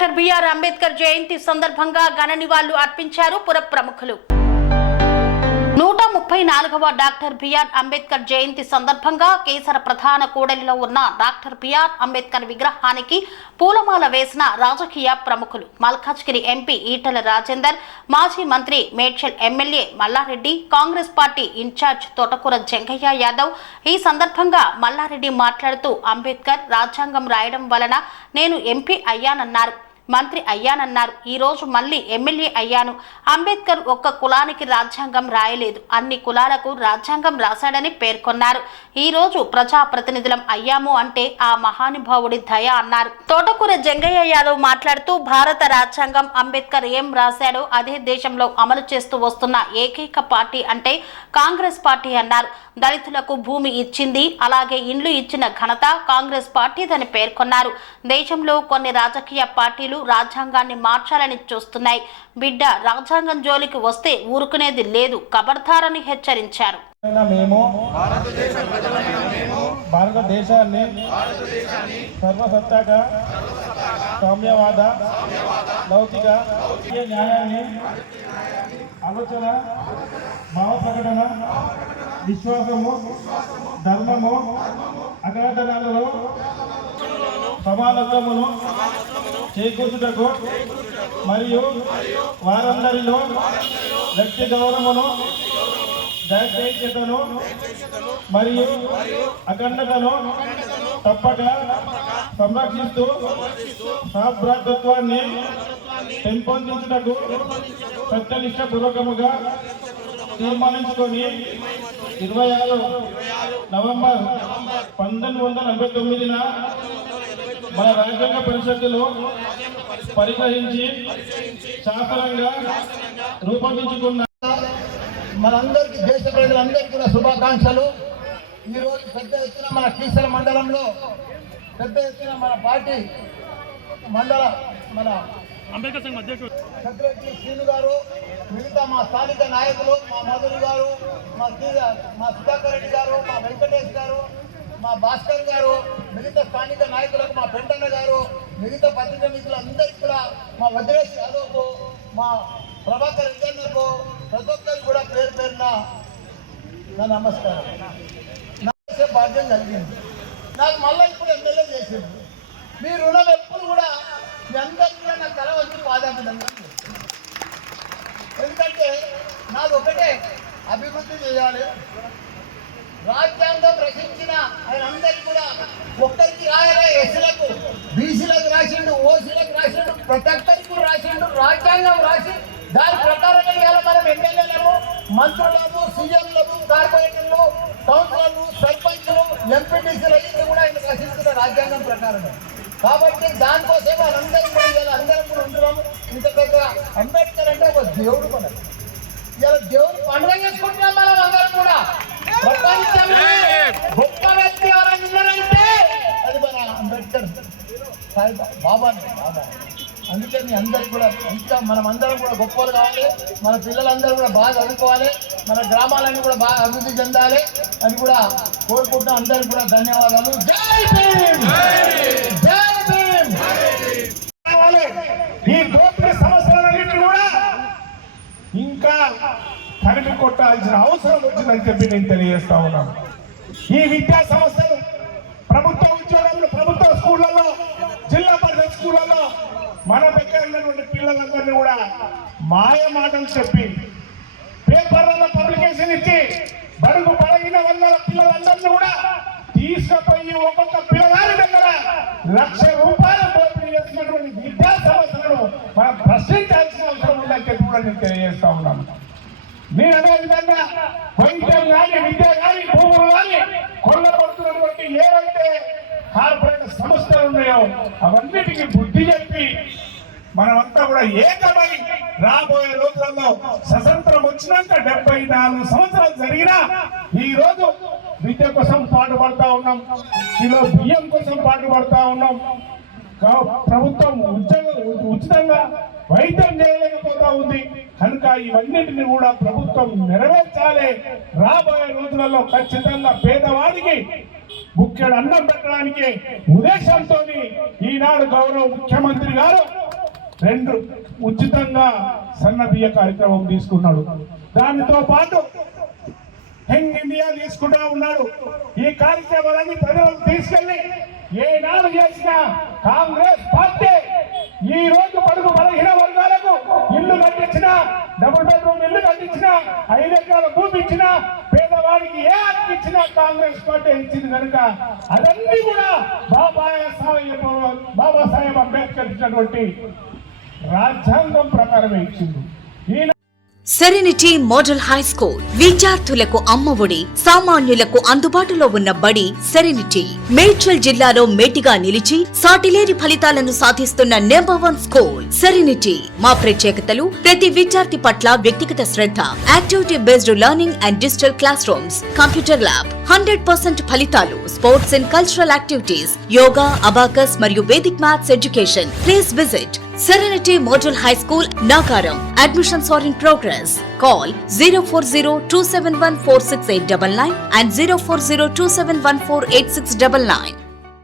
Doctor BR Ambedkar జయంతి సందర్భంగా ఘన నివాళులు అర్పించారు పుర ప్రముఖులు. 134వ డాక్టర్ బిఆర్ అంబేద్కర్ జయంతి సందర్భంగా కేసర ప్రధాన కూడలిలో ఉన్న డాక్టర్ బిఆర్ అంబేద్కర్ విగ్రహానికి పూలమాల వేసిన రాజకీయ ప్రముఖులు. మల్కాజ్గిరి ఎంపీ ఈటెల రాజేందర్, మాజీ మంత్రి Medchal MLA Malla Reddy, Congress party incharge Thotakura Jangaiah Yadav ఈ సందర్భంగా మల్లారెడ్డి మాట్లాడుతూ అంబేద్కర్ రాజ్యాంగం రాయడం వలన నేను ఎంపీ అయ్యానన్నారు, మంత్రి అయ్యానన్నారు. ఈ రోజు మళ్ళీ ఎమ్మెల్యే అయ్యాను. అంబేద్కర్ ఒక్క కులానికి రాజ్యాంగం రాయలేదు, అన్ని కులాలకు రాజ్యాంగం రాశాడని పేర్కొన్నారు. ఈ రోజు ప్రజాప్రతినిధులం అయ్యాము అంటే ఆ మహానుభావుడి దయ అన్నారు. తోటకూర జంగయ్య యాదవ్ మాట్లాడుతూ భారత రాజ్యాంగం అంబేద్కర్ ఏం రాశాడో అదే దేశంలో అమలు చేస్తూ వస్తున్న ఏకైక పార్టీ అంటే కాంగ్రెస్ పార్టీ అన్నారు. దళితులకు భూమి ఇచ్చింది, అలాగే ఇండ్లు ఇచ్చిన ఘనత కాంగ్రెస్ పార్టీదని పేర్కొన్నారు. దేశంలో కొన్ని రాజకీయ పార్టీలు రాజ్యాంగాన్ని మార్చాలని చూస్తున్నాయి. బిడ్డ రాజ్యాంగం జోలికి వస్తే ఊరుకునేది లేదు, ఖబర్దారని హెచ్చరించారు. భారతదేశాన్ని సర్వసత్తాక సామ్యవాద లౌకిక న్యాయాన్ని ఆలోచన భావ ప్రకటన విశ్వాసము ధర్మము అగ్రధనాలలో సమానత్వమును చేకూర్చుటకు మరియు వారందరిలో వ్యక్తి గౌరవమును దైత్యతను మరియు అఖండతను తప్పక సంరక్షిస్తూ సహభ్రాతృత్వాన్ని పెంపొందించుటకు సత్యనిష్టపూర్వకముగా తీర్మానించుకొని 26 నవంబర్ 1949న మన రాజ్యాంగ పరిషత్తులో పరిగ్రహించి శాస్త్రంగా రూపొందించుకున్న మనందరికీ దేశ ప్రజలందరికీ కూడా శుభాకాంక్షలు. ఈరోజు పెద్ద ఎత్తున మన కీసర మండలంలో పెద్ద ఎత్తున మన పార్టీ మన సెక్రటరీ శ్రీను గారు, మిగతా మా స్థానిక నాయకులు, మా మధురి గారు, మా సుధాకర్ రెడ్డి గారు, మా వెంకటేష్ గారు, మా భాస్కర్ గారు, మిగతా స్థానిక నాయకులకు మా పెంటన్న గారు, మిగతా పత్రికా మిత్రులందరికీ కూడా, మా వజ్రేష్ యాదవ్కు, మా ప్రభాకర్ రెడ్డన్నకు, ప్రతి ఒక్కరికి కూడా పేరు పేరున నా నమస్కారం. నా భాగ్యం కలిగింది. నాకు మళ్ళీ ఇప్పుడు ఎమ్మెల్యే చేసింది. మీ రుణం ఎప్పుడు కూడా మీ అందరికీ కూడా నా కళ వచ్చి పాదాభినందన. ఎందుకంటే నాది ఒకటే, అభివృద్ధి చేయాలి. రాజ్యాంగం రచించిన ఆయన అందరికీ కూడా ఒక్కరికి రాయలే, ఎస్సీలకు బీసీలకు రాసిండు, ఓసీలకు రాసిండు, ప్రతి ఒక్కరికి రాసిండు. రాజ్యాంగం రాసి దాని ప్రకారంగా ఇవాళ మనం ఎమ్మెల్యేలను, మంత్రులను, సీఎంలను, కార్పొరేటర్లు, కౌన్సిలర్లు, సర్పంచ్లు, ఎంపీటీసీలు అయ్యింది కూడా ఆయన రచిస్తున్న రాజ్యాంగం ప్రకారం. కాబట్టి దానికోసం మనందరం కూడా ఇవాళ అందరం కూడా ఉంటున్నాము. ఇంత పెద్ద అంబేద్కర్ అంటే ఒక దేవుడు. మనం ఇవాళ దేవుడు పండుగ చేసుకుంటున్నాం. మనం అందరం కూడా ప్రపంచంలో గొప్ప వ్యక్తి ఎవరైనా ఉన్నారంటే అది మన అంబేద్కర్ బాబా. అందుకే మీ అందరికి కూడా ఇంకా మనం అందరం కూడా గొప్పలు కావాలి. మన పిల్లలందరూ కూడా బాగా చదువుకోవాలి, మన గ్రామాలన్నీ కూడా బాగా అభివృద్ధి చెందాలి అని కూడా కోరుకుంటున్నాం. అందరికి కూడా ధన్యవాదాలు. జై భీమ్, జై భీమ్. ఈ దోపిడీ సమస్యలన్నింటినీ కూడా ఇంకా తరిమి కొట్టాల్సిన అవసరం వచ్చిందని చెప్పి నేను తెలియజేస్తా ఉన్నాను. ఈ విద్యా సంస్థలు, ప్రభుత్వ ఉద్యోగాలు, ప్రభుత్వ స్కూళ్లలో, జిల్లా పరిషత్ స్కూళ్లలో మన దగ్గర ఉన్నటువంటి పిల్లలందరినీ కూడా మాయ మాటలు చెప్పి పేపర్లలో పబ్లికేషన్ ఇచ్చి బడుగు బలహీన వర్గాల పిల్లలందరినీ కూడా తీసుకుపోయి ఒక్కొక్క పిల్లగారి దగ్గర ₹1,00,000 దోపిడీ చేసినటువంటి విద్యా సంస్థలను మనం ప్రశ్నించాల్సిన అవసరం ఉందని చెప్పి కూడా నేను తెలియజేస్తా ఉన్నాను. నేను అదే విధంగా వైద్యం కానీ, విద్య కానీ, భూములు కానీ కొల్లబడుతున్నటువంటి ఏవైతే కార్పొరేట్ సంస్థలు ఉన్నాయో అవన్నిటికీ బుద్ధి చెప్పి మనమంతా కూడా ఏకమై రాబోయే రోజులలో స్వతంత్రం వచ్చినాక 74 సంవత్సరాలు జరిగినా ఈ రోజు విద్య కోసం పాటుపడతా ఉన్నాం, కిలో బియ్యం కోసం పాటుపడతా ఉన్నాం, ప్రభుత్వం ఉచితంగా వైద్యం చేయలేకపోతా ఉంది. కనుక ఇవన్నింటినీ కూడా ప్రభుత్వం నెరవేర్చాలి. రాబోయే రోజులలో ఖచ్చితంగా పేదవాడికి ముఖ్యుడు అన్నం పెట్టడానికి ఉద్దేశంతో ఈనాడు గౌరవ ముఖ్యమంత్రి గారు 2 ఉచితంగా సన్న బియ్య కార్యక్రమం తీసుకున్నాడు. దానితో పాటు యంగ్ ఇండియా తీసుకుంటా ఉన్నాడు. ఈ కార్యక్రమాలన్నీ ప్రజలకు తీసుకెళ్లి ఏనాడు చేసిన కాంగ్రెస్ పార్టీ ఈ రోజు పడుగు బలహీన వర్గాలకు ఇల్లు కట్టించిన, డబుల్ బెడ్రూమ్ ఇల్లు కట్టించిన, 5 ఎకరాల భూమి ఇచ్చిన, పేదవాడికి ఏ హక్కు ఇచ్చినా కాంగ్రెస్ పార్టీ ఇచ్చింది కనుక అదన్నీ కూడా బాబాసాహెబ్ అంబేద్కర్ ఇచ్చినటువంటి రాజ్యాంగం ప్రకారమే ఇచ్చింది. సెరెనిటీ మోడల్ హై స్కూల్ విద్యార్థులకు అమ్మఒడి, సామాన్యులకు అందుబాటులో ఉన్న బడి సెరెనిటీ. మేడ్చల్ జిల్లాలో మేటిగా నిలిచి సాటిలేని ఫలితాలను సాధిస్తున్న #1 స్కూల్ సెరెనిటీ. మా ప్రత్యేకతలు ప్రతి విద్యార్థి పట్ల వ్యక్తిగత శ్రద్ధ, activity based learning and digital classrooms, computer lab, 100% ఫలితాలు, sports and cultural activities, yoga, abacus మరియు Vedic maths education. Please visit Serenity Model High School, Nagaram. Admissions are in progress. Call 040-271-46899 and 040-271-48699.